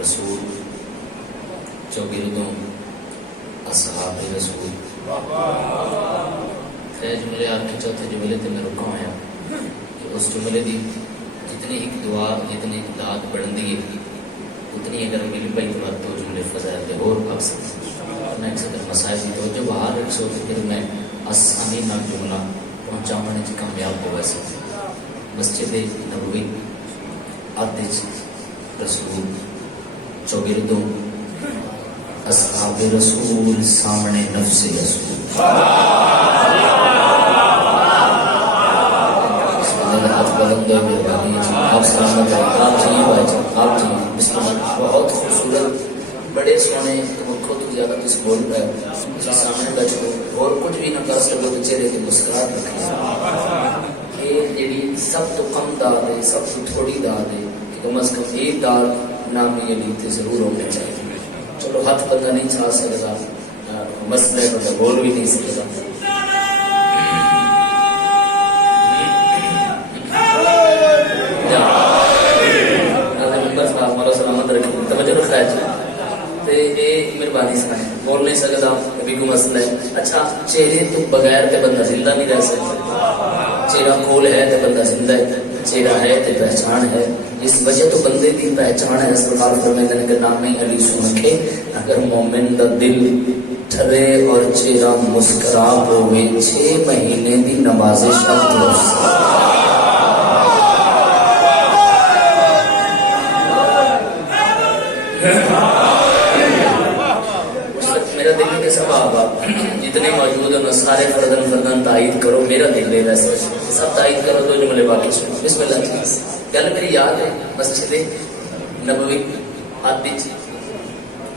رسول چوگردوں اصحاب رسول جملے آپ کے چوتھے جملے تے میں رکا ہوا کہ اس جملے دی جتنی ایک دعا جتنی ایک داد بڑھتی ہے اتنی اگر مل پائی تو دو جملے فضائل دے اور پاک سکتے میں اکثر مسائل کی توجہ باہر رکھ سو کہ پھر میں آسانی نال جملہ پہنچانے چ کامیاب ہو سکتے مسجد نبوی آدج رسول چوگردوں اصحاب رسول سامنے نفس رسول آپ سلامت ہیں آپ چاہیے بھائی جان آپ چاہیے بسم اللہ بہت خوبصورت بڑے سونے ملکوں تو زیادہ کس بول رہا ہے اس کے سامنے بیٹھو اور کچھ بھی نہ کر سکو تو چہرے کی مسکراہٹ رکھیں یہ جیڑی سب تو کم داد ہے سب تو تھوڑی داد ہے کہ کم از کم ایک داد نامی علی تے ضرور ہونے چاہیے چلو ہاتھ بندہ نہیں چھا سکتا مسئلہ ہے بول بھی نہیں سکتا مہربانی سے بول نہیں سکتا کبھی کوئی مسئلہ ہے اچھا چہرے تو بغیر تے بندہ زندہ نہیں رہ سکتا چہرہ کھول ہے تے بندہ زندہ ہے چہرہ ہے تے پہچان ہے اس وجہ تو بندے دی پہچان ہے سرکار فرماتے ہیں کہ نام علی سن کے اگر مومن دا دل ٹھرے اور چہرہ مسکرا ہوئے 6 مہینے دی نماز شب ہو میرا دل کے سب آپ جتنے موجود ہیں سارے فردن فردن تائید کرو میرا دل لے ویسے سب تائید کرو دو جملے باقی سنو بسم اللہ گل میری یاد ہے مسجد نبوی آدج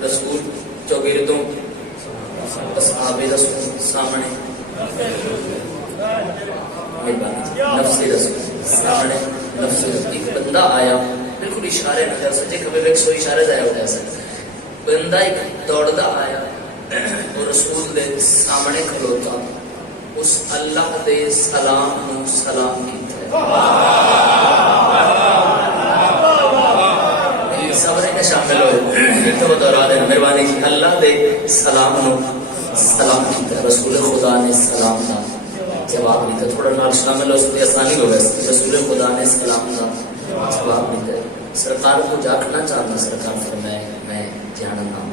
رسول چوگردوں اصحاب رسول سامنے نفس رسول سامنے نفس رسول ایک بندہ آیا بالکل اشارے نہ کر سکے کبھی ایک سو اشارے ضائع ہو جا سکتا بندہ ایک دوڑتا آیا اور رسول دے سامنے کھلوتا اس اللہ دے سلام نو سلام کیتا ہے سبرے کے شامل ہوئے تو دوہرا دینا مہربانی جی اللہ دے سلام نو سلام کیتا ہے رسول خدا نے سلام دا جواب دیتا تھوڑا نال شامل ہو سکتی آسانی ہو گئی رسول خدا نے سلام دا جواب دیتا سرکار کو جاگنا چاہنا سرکار فرمائے میں جاننا ہوں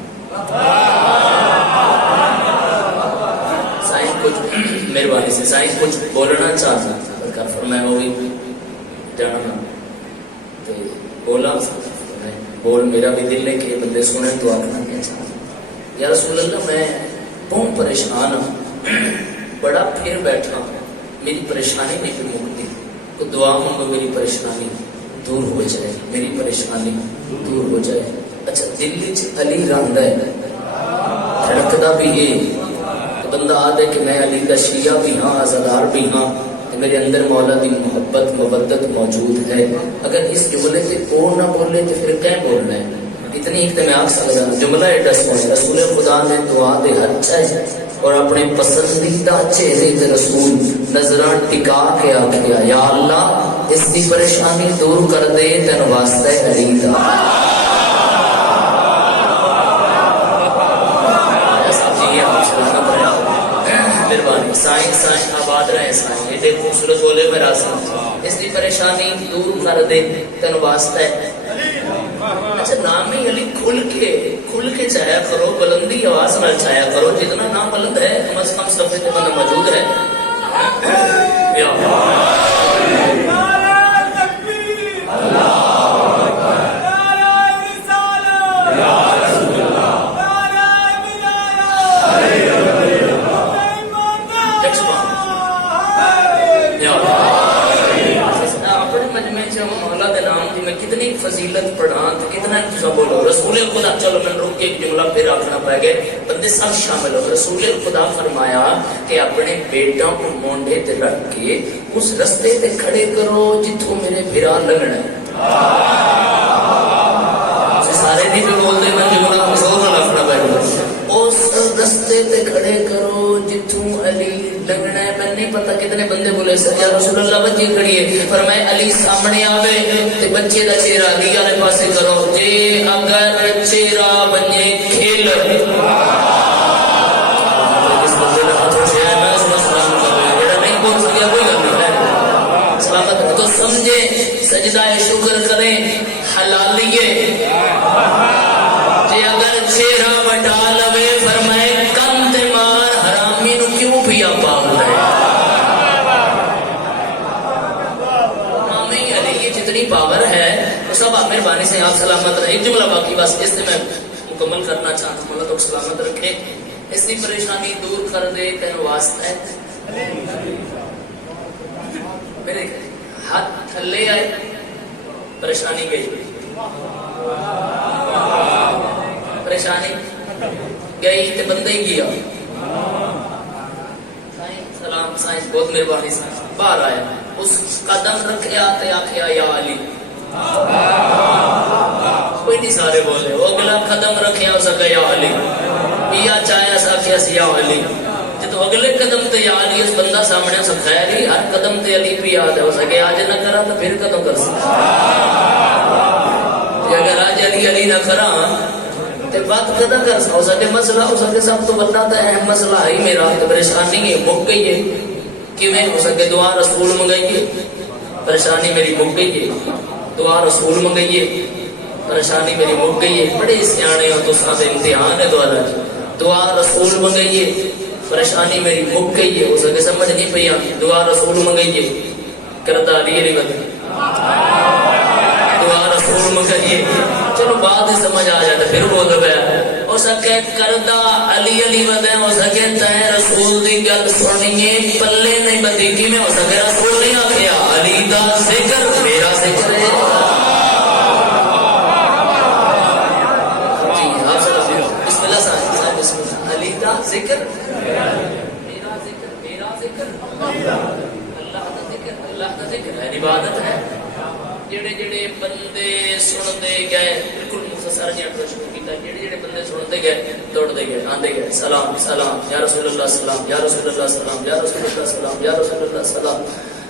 سائن کچھ مہربانی سے سائن کچھ بولنا چاہنا سرکار فرمائے وہ بھی جاننا تو بولا بول میرا بھی دل ہے کہ بندے سنیں تو آگنا کیا چاہنا یا رسول اللہ میں بہت پریشان ہوں بڑا پھر بیٹھا ہوں میری پریشانی نہیں مکتی تو دعا مانگو میری پریشانی دور ہو جائے میری پریشانی دور ہو جائے اچھا دل علی رہندا ہے دھڑکدا بھی ہے بندہ آدھے کہ میں علی کا شیعہ بھی ہاں عزادار بھی ہاں میرے اندر مولا دی محبت مودت موجود ہے اگر اس جملے پہ اور نہ بولے تو پھر کیا بولنا ہے اتنی ایک تو میں آگ سکتا جملہ ایڈا سونے رسول خدا نے دعا دے حد چاہے اور اپنے پسندیدہ چہرے کے رسول نظران ٹکا کے آکھیا یا اللہ اس دی پریشانی دور کر دے تن واسطے علیدہ مہربانی سائن سائن آباد رہے سائن ایڈے خوبصورت بولے میں راسم اس دی پریشانی دور کر دے تن واسطے اچھا نام ہی علی کھل کے چاہیا کرو بلندی آواز نہ چاہیا کرو جتنا نام بلند ہے کم از کم صفحے پہ بندہ موجود ہے یا کتنی فضیلت پڑھا تو کتنا انتظام بولو رسول خدا چلو میں روک کے ایک جملہ پھر آخنا پائے گئے بندے سب شامل ہو رسول خدا فرمایا کہ اپنے بیٹا کو مونڈے تے رکھ کے اس رستے تے کھڑے کرو جتوں میرے بھرا لگنا ہے سارے نہیں جو بولتے میں جملہ زور نہ رکھنا پائے گا اس رستے تے کھڑے کرو جتوں علی لگنا ہے میں نہیں پتا کتنے بندے بولے بولے یا رسول اللہ بچی کھڑی ہے، فرمائے علی سامنے آوے تے بچے دا چہرہ علی والے پاسے کرو، جے اگر چہرہ بنے کھیل تو سمجھے سجدہ شکر کریں حلالیے، جے اگر چہرہ بٹا لوے فرمائے کم تے مار حرامی نو کیوں پیا پاؤ رہے مامی علی یہ جتنی پاور ہے وہ سب آپ مہربانی سے آپ سلامت رہے۔ ایک جملہ باقی بس اس سے میں مکمل کرنا چاہتا ہوں، اللہ تو سلامت رکھے، اس کی پریشانی دور کر دے تین واسطہ ہے میرے ہاتھ تھلے آئے پریشانی گئی، پریشانی گئی تے بندے ہی گیا، سلام سائنس بہت مہربانی سے باہر آیا، اس قدم رکھیا تے آخیا یا علی، کوئی نہیں سارے بولے، وہ اگلا قدم رکھیا اس کا یا علی، پیا چاہیا سا کیا یا علی، تو اگلے قدم تے یا علی اس بندہ سامنے سے خیر ہی ہر قدم تے علی پہ یاد ہے، ہو سکے آج نہ کرا تو پھر کدوں کر سکتا، اگر آج علی علی نہ کرا تو بات کدا کر سکتا، ہو سکے مسئلہ ہو سکے سب تو بندہ تو اہم مسئلہ ہے میرا پریشانی ہے مک گئی ہے، کیویں ہو سکے دعا رسول منگائیے پریشانی میری مک گئی ہے، دعا رسول منگائیے پریشانی میری مک گئی ہے، بڑے سیانے ہو تو ساتھ امتحان ہے دعا رسول منگائیے پریشانی میری مک گئی ہے، ہو سکے سمجھ نہیں پئی دعا رسول منگائیے کرداری نہیں بندی دعا رسول منگائیے، چلو بعد ہی سمجھ آ جاتا پھر بول گیا، ہو سکے کردہ علی علی بدے، ہو سکے تین رسول دی گل سنیے پلے نہیں بندی کی میں، ہو سکے رسول نہیں آخیا علی دا ذکر میرا ذکر ہے، جی آپ سلام بسم اللہ صاحب بسم اللہ، علی دا ذکر میرا ذکر میرا ذکر اللہ دا ذکر اللہ دا ذکر ہے، عبادت ہے، جڑے جڑے بندے سنتے گئے بالکل مختصر جہاں شروع کیا، جڑے جڑے بندے سنتے گئے دوڑتے گئے آتے گئے سلام سلام یا رسول اللہ سلام یا رسول اللہ سلام یا رسول اللہ سلام یا رسول اللہ سلام،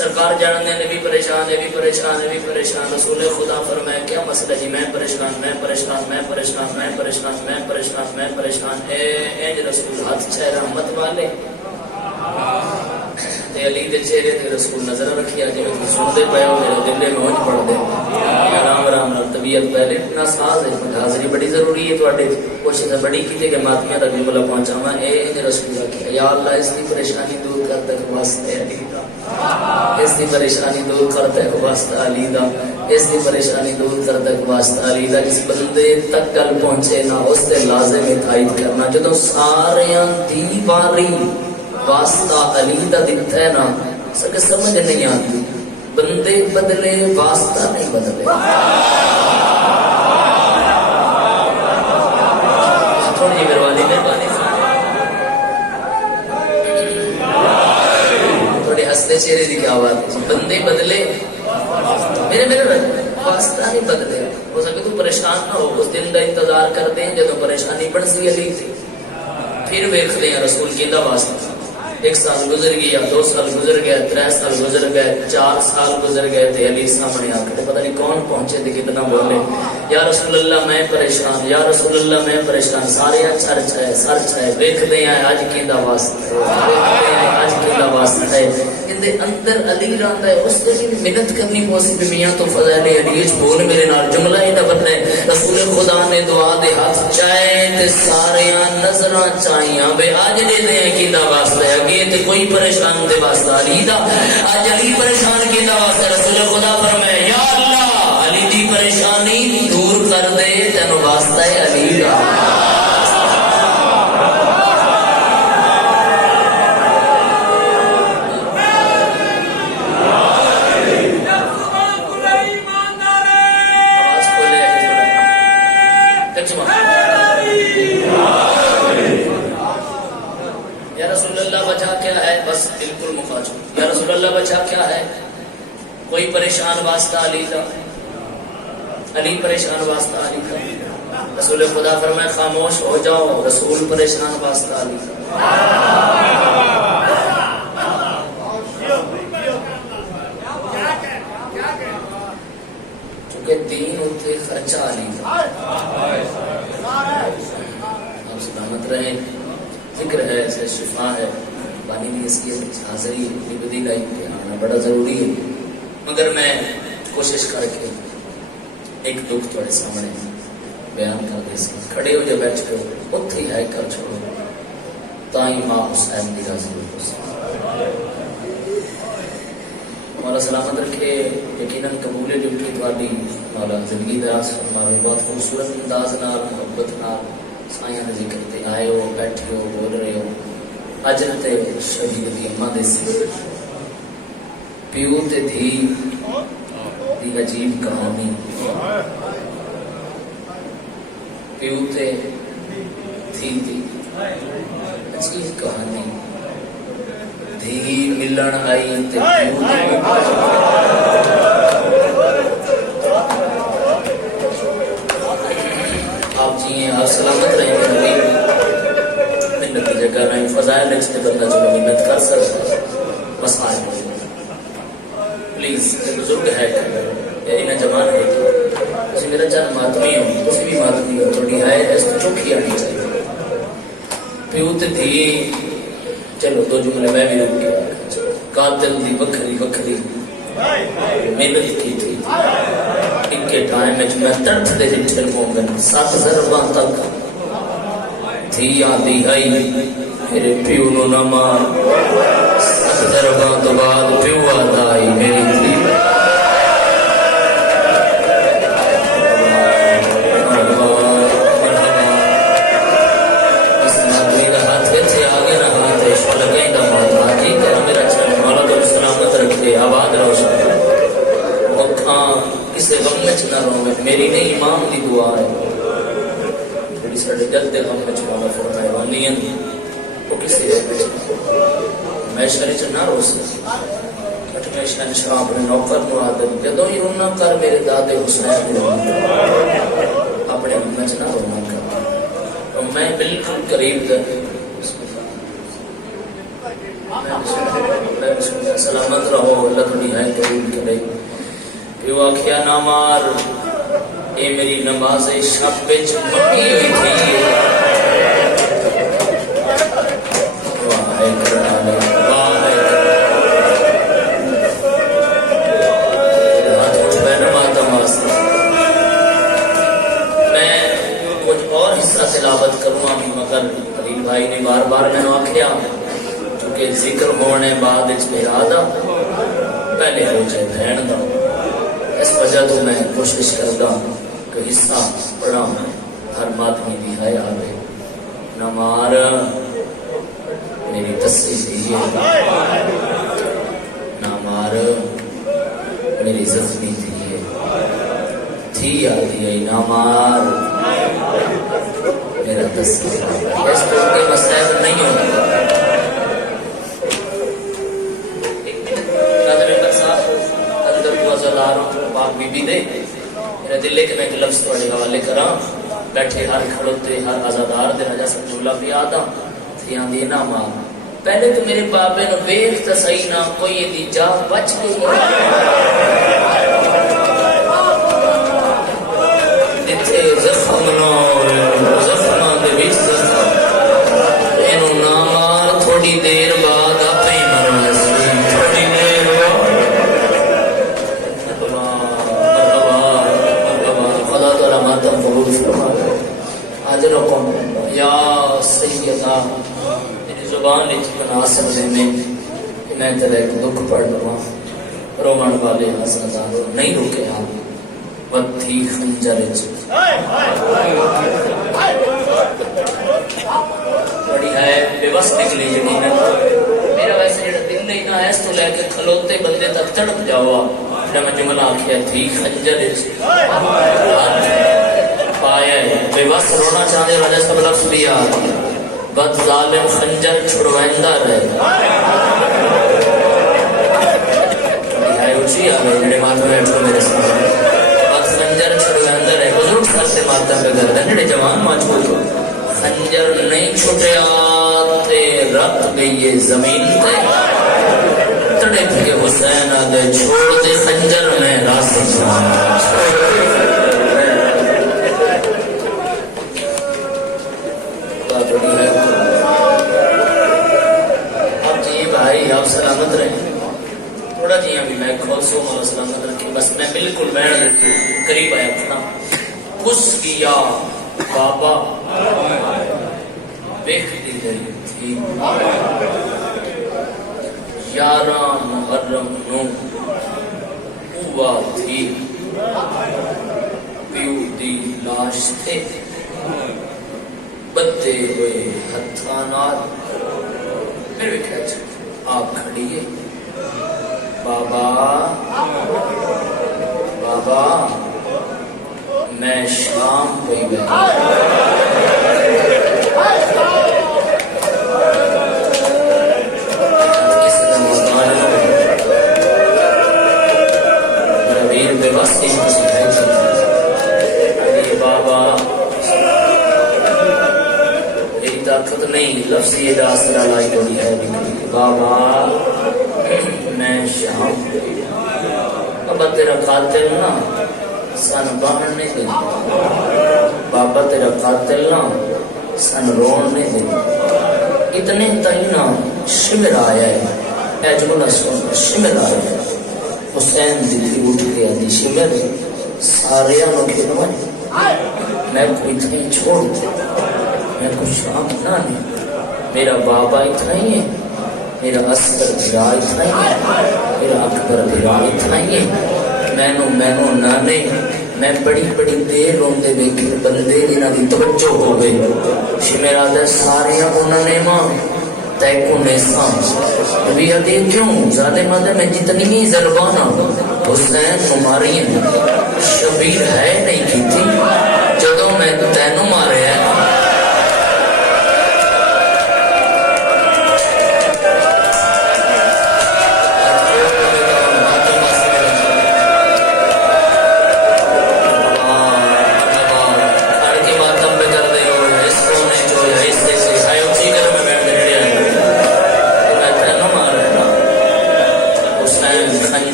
سرکار جاننے نے بھی پریشان ہے بھی پریشان ہے بھی پریشان، رسول خدا فرمایا کیا مسئلہ جی میں پریشان میں پریشان میں پریشان میں پریشان میں پریشان میں پریشان ہے، اے رسول ہاتھ چھ رحمت والے تے علی دے چہرے تے رسول نظر رکھیا جے سنتے پے ہو میرے دل میں ہونج پڑ دے، آرام آرام نال طبیعت پہلے اتنا ساز ہے، حاضری بڑی ضروری ہے تواڈے، کوشش بڑی کیتے کہ ماتمیاں دا جملہ پہنچاواں، اے رسول کیا یا اللہ اس کی پریشانی دور کر دے واسطے علی دا، اس کی پریشانی دور کر دے واسطے علی دا، اس کی پریشانی دور کر دے واسطے علی دا، جس بندے تک گل پہنچے نہ اس تے لازم تائید کرنا، جدوں ساریاں دی واری واسطہ علی دا دکھتا ہے نا سکے سمجھ نہیں آتی، بندے بدلے واسطہ نہیں بدلے، تھوڑی جی مہربانی تھوڑی ہنستے چہرے دی کیا بات، بندے بدلے میرے واسطہ نہیں بدلے، ہو سکے تو پریشان نہ ہو، اس دن کا انتظار کرتے ہیں جب پریشانی بڑھ سی علی تھی، پھر ویکھتے ہیں رسول کی واسطہ، ایک سال گزر گیا، 2 سال گزر گیا، 3 سال گزر گئے، 4 سال گزر گئے تھے، علی سامنے آ کے پتہ نہیں کون پہنچے تھے کتنا بولے یا رسول اللہ میں پریشان یا رسول اللہ میں پریشان، سارے چرچ ہے سرچ ہے، دیکھتے ہیں آج کیندا واسطہ ہے، دیکھتے ہیں آج کیندا واسطہ ہے، اندے اندر علی رہندا ہے، اس تے بھی محنت کرنی پوسی بھی میاں تو فضائل علی بول میرے نال جملہ ہی نہ بننا، رسول خدا نے دعا دے ہاتھ چائے تے سارے نظراں چاہیاں بے آج دے دے کیندا واسطہ ہے، تے کوئی پریشان دے واسطہ علی دا، آج علی پریشان کیندا واسطہ رسول خدا فرمائے یا اللہ علی دی پریشانی دور کر دے تینو واسطہ ہے علی دا، یا رسول اللہ وجہ کیا ہے، بس بالکل مخاطب یا رسول اللہ وجہ کیا ہے، کوئی پریشان واسطہ علی دا، علی پریشان واسطہ علی کا، رسول خدا فرمائے خاموش ہو جاؤ رسول پریشان واسطہ علی کا، کیونکہ دین ہوتے خرچہ علی آپ سلامت رہیں. ذکر ہے ایسے شفا ہے پانی کی اس کی حاضری بدی لائی کے آنا بڑا ضروری ہے. مگر میں کوشش کر کے ایک دکھ تھوڑے سامنے بیان کر دے سی. کھڑے ہو جب بیٹھ کے اتھے ہی ہے کر چھوڑو تائی ماں حسین دی راضی ہو. مولا سلامت رکھے. یقیناً قبول ڈیوٹی تھوڑی مولا زندگی دراز فرماوے. بہت خوبصورت انداز نال محبت نال سائیاں دے ذکر تے آئے ہو بیٹھے ہو بول رہے ہو. اج تے شہید دی اماں دے سی پیو تے دھی دی عجیب کہانی. پیو تے دھی دی عجیب کہانی. دھی ملن آئی تے پیو دی آپ جی آپ سلامت رہیں گے. محنت کی جگہ رہیں فضائل رچتے بندہ جو محنت کر سکتا مسائل پلیز بزرگ ہے یا انہیں جوان ہے کہ میرا چند ماتمی ہوں تسی بھی ماتمی ہو تھوڑی ہے اس کو چوکھی آنی چاہیے. پیو تے دھی چلو دو جملے میں بھی رکھ گیا. قاتل دی بکھری بکھری محنت کی تھی ایک کے ٹائم میں تڑپ دے جھل مونگن 7 ضرباں تک تھی آدھی آئی میرے پیو نو نہ مار. 7 ضرباں تو بعد پیو آدھا آئی میری تھی. آباد روشن کسی غم میں نہ رو. میری نہیں امام دی دعا ہے جڑی ساڈے دل دے غم میں مولا فرمائے وانی وہ کسی میں شری چ نہ رو سکتا. میں شہنشاہ اپنے نوکر کو عادت جدوں ہی رونا کر میرے دادے حسین کو اپنے غم میں نہ رونا کر. میں بالکل قریب سلامت رہو اللہ تھوڑی ہے قبول کرے. پیو آکھیا نہ مار اے میری نماز شب وچ مٹی ہوئی تھی. واہ اے کرنا واہ اے ہاتھ اٹھ پہ نماز واسطے. میں کچھ اور حصہ تلاوت کروں ابھی مگر خلیل بھائی نے بار بار میں آکھیا کہ ذکر ہونے بعد میرا دا پہلے ہو جائے بہن دا. اس وجہ تو میں کوشش کرتا کہ حصہ پڑھا ہر ماتمی بھی ہے آگے. نہ مار میری تسی دیئے نہ مار میری زخمی دیئے تھی آدھی ہے. نہ مار میرا تسی. اس کو کے مسائل نہیں ہوتا. پاک بی بی دے میرا دل ہے کہ میں ایک لفظ تھوڑے حوالے کراں. بیٹھے ہر کھڑوتے ہر آزادار دے راجا سمجھولا بھی آدھا تھی آندھی نہ مار. پہلے تو میرے بابے نے ویخ تا صحیح نہ کوئی دی جا بچ گئی جتھے زخم زخم دے بیچ زخم اینو نہ مار. تھوڑی دیر بعد آپ ہی مرنا سی. تھوڑی دیر حاضرکم یا سیدہ میری زبان اتنا سمجھے میں تیرے ایک دکھ پڑھ لوں. رومن والے حسنات نہیں رکے آپ بدھی خنجر بڑی ہے بے بس نکلی یقین. میرا ویسے دل نہیں نہ ایس تو لے کے کھلوتے بندے تک تڑپ جاؤ. میں جملہ آخیا تھی خنجر پایا بے بس رونا چاہتے وجہ سب لفظ بھی آ بد ظالم خنجر چھڑوائندہ رہے. اچھی آ گئی جڑے ماتھ میں اٹھو میرے سامنے بد خنجر چھڑوائندہ رہے. بزرگ سر سے ماتا پہ گردن جڑے جوان ماچھو تو خنجر نہیں چھٹیا تے رکھ گئی زمین تے تڑپ کے حسین آگے چھوڑ دے خنجر میں راست بالکل بہن قریب آیا اپنا اس کیا بابا ویکھتی رہی تھی 11 محرم نو ہوا تھی پیو دی لاش تھے بدے ہوئے ہتھاں نال پھر ویکھیا آپ کھڑی ہے بابا بابا میں شام پہ بیٹھا بابا میری طاقت نہیں لفظ یہ آسرا لائی ہوئی ہے بابا میں شام بابا تیرا قاتل نا سن باہر نہیں دے بابا تیرا قاتل نا سن رون نہیں دے اتنے تھی نا شمر آیا ہے اے جملہ سن شمر آیا ہے حسین دلی اٹھ گیا دی شمر سارے کھلوا میں کوئی تھی چھوڑ دے میں کوئی شام نہ نہیں میرا بابا اتنا ہی ہے میرا اصغر بھرا اتنا ہی ہے میرا اکبر بھرا اتنا ہی ہے مینو نانے میں بڑی بڑی دیر روندے ویکھے بندے جنہاں دی توجہ ہو گئی شمیرا دے سارے انہوں نے ماں تے کو نیساں نبی ادی کیوں زیادہ مادہ میں جتنی ہی زربانا حسین تمہاری ہیں شبیر ہے نہیں کی تھی جدوں میں تینوں مارے ہیں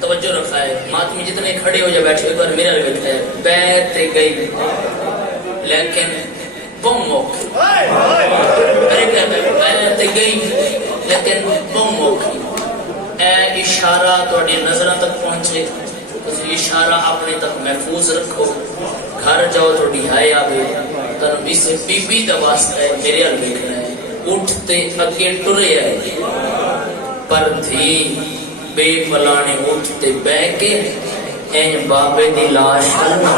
توجہ رکھا ہے ماتمی جتنے کھڑے ہو جا بیٹھے ایک بار میرا لگتا ہے بیت گئی لیکن بم موقع بیت گئی لیکن بم موقع اے اشارہ توڑی نظرہ تک پہنچے تسی اشارہ اپنے تک محفوظ رکھو گھر جاؤ توڑی ہائے آگے تنبی سے بی بی دا واسطہ ہے میرے حال دیکھنا ہے اٹھتے اگے ٹرے آئے پر تھی بے پلانے اٹھتے بے کے این بابے دی لاش کرنا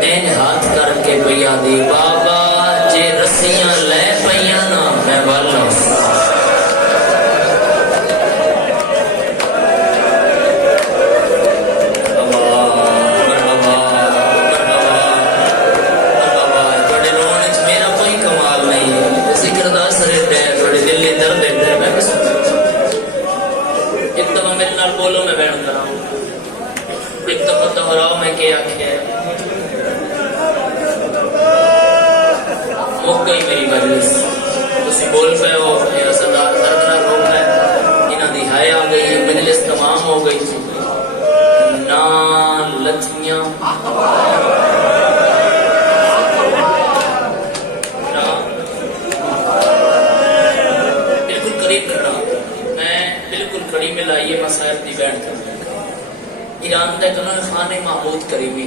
این ہاتھ کر کے پیا دی بابا جے رسیاں لے پیا نا میں والا بولو میں بیان کرا ہوں ایک دفعہ دہراؤ میں کیا مک گئی میری مجلس تسی بول پہ ہو میرا سردار درکرہ روک ہے انہاں دی ہائے آ گئی مجلس تمام ہو گئی نا لتھیاں بالکل قریب کھڑا کڑی میں لائیے مسائل دی بیان کرنا ایران دے کنوں خانے محمود کریمی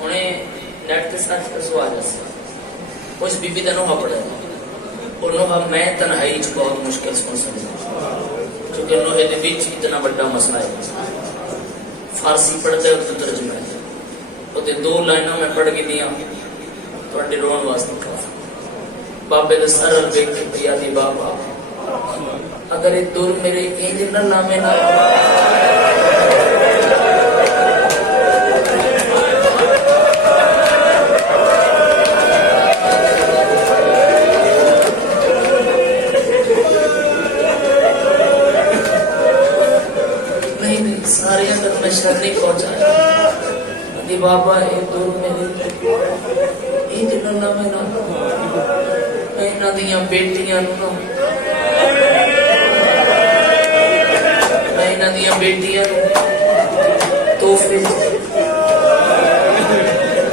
انہیں نیٹ کے ساتھ رسوا جیسا اس بی بی کا نوحہ پڑھا ہے، وہ نوحہ میں تنہائی بہت مشکل سن سکتا، کیونکہ نوحے دے بیچ اتنا بڑا مسئلہ ہے، فارسی پڑھتے اور ترجمہ ہے، وہ دو لائنوں میں پڑھ کے دیا تھوڑے رون واسطے کافی۔ بابے دا سر دیکھ کے پیا دی بابا اگر یہ دور میرے اینج نہ لامے نہ سارے تک میں شر نہیں پہنچایا دی بابا یہ دور میرے اینج نہ لامے نہ میں انہاں دیاں بیٹیاں نوں دیا بیٹیاں تحفے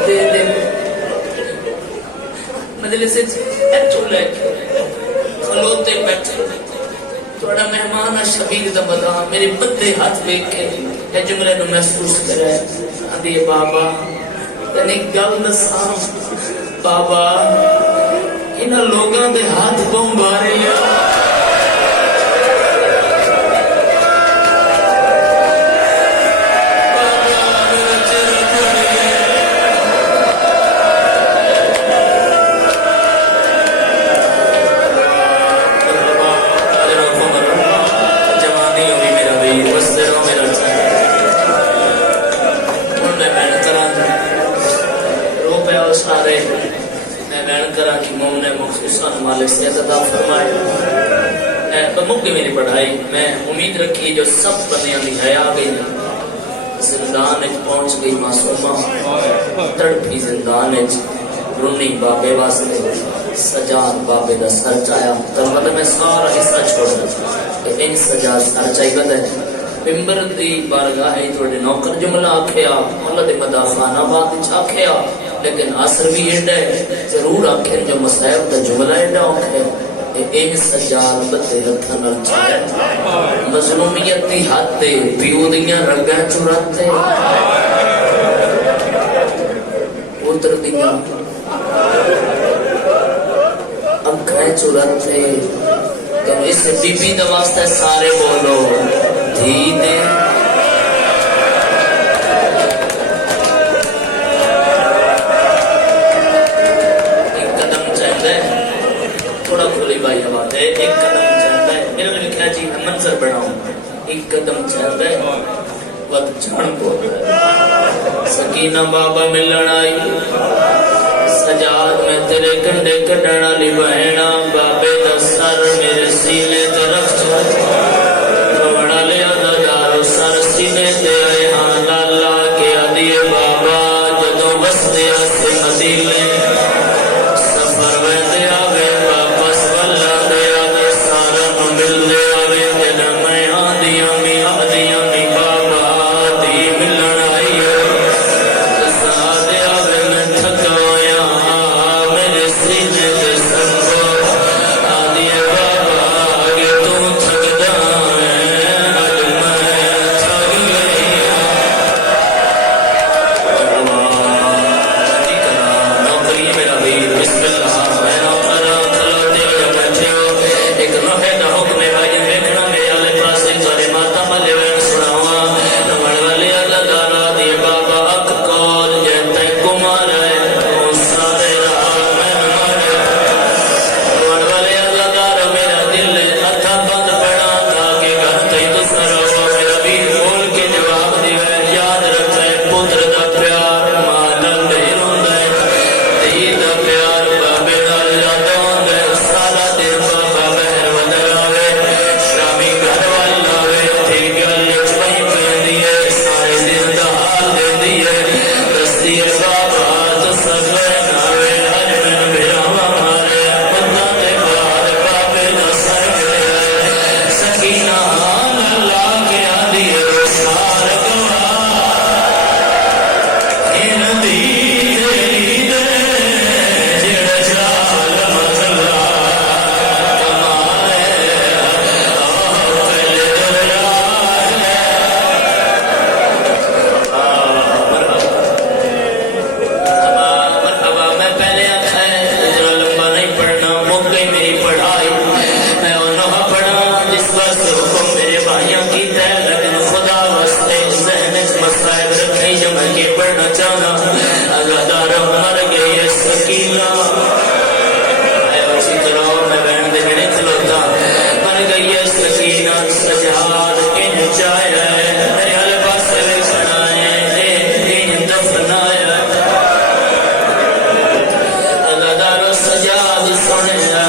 دے دے مجلس لے کھلوتے بیٹھے تھوڑا مہمان شبیر دا بدا میرے بدے ہاتھ دیکھ کے یہ جملے نو محسوس کرے آدھی بابا یعنی گل دساں بابا انہاں لوگاں دے ہاتھ بہوں بارے میری پڑھائی میں امید رکھی جو سب بندیاں دی ہے آ گئی زندان پہنچ گئی معصومہ تڑپی زندان رونی بابے واسطے سجاد بابے دا سر چایا تو مطلب میں سارا حصہ چھوڑ کہ ان سجاد سر چاہی بد ہے ممبر دی بارگاہ تھوڑے نوکر جملہ آکھیا اللہ دے مدافعانہ بات آکھیا لیکن اثر بھی ایڈا ہے ضرور آکھیں جو مصائب دا جملہ ایڈا آکھے این سجاد بتے رکھا نہ چاہے مظلومیت دی حد دے پیو دیاں رنگاں چراتے اتر دیاں انکھیں چراتے تو اس بی بی دا واسطے سارے بولو دھی دے ایک قدم چلتا ہے میرے نے لکھا جی منظر بناؤں ایک قدم چلتا ہے وقت جان کو سکینہ بابا ملن آئی سجاد میں تیرے کنڈے کٹنا لی بہنا بابے دا سر میرے سینے تے رکھ روڑا لیا دا دارو سر سینے تے آئے ہاں لالا کے آدھی بابا جدو بس دیا سے مدینے سفر میں دیا سنیا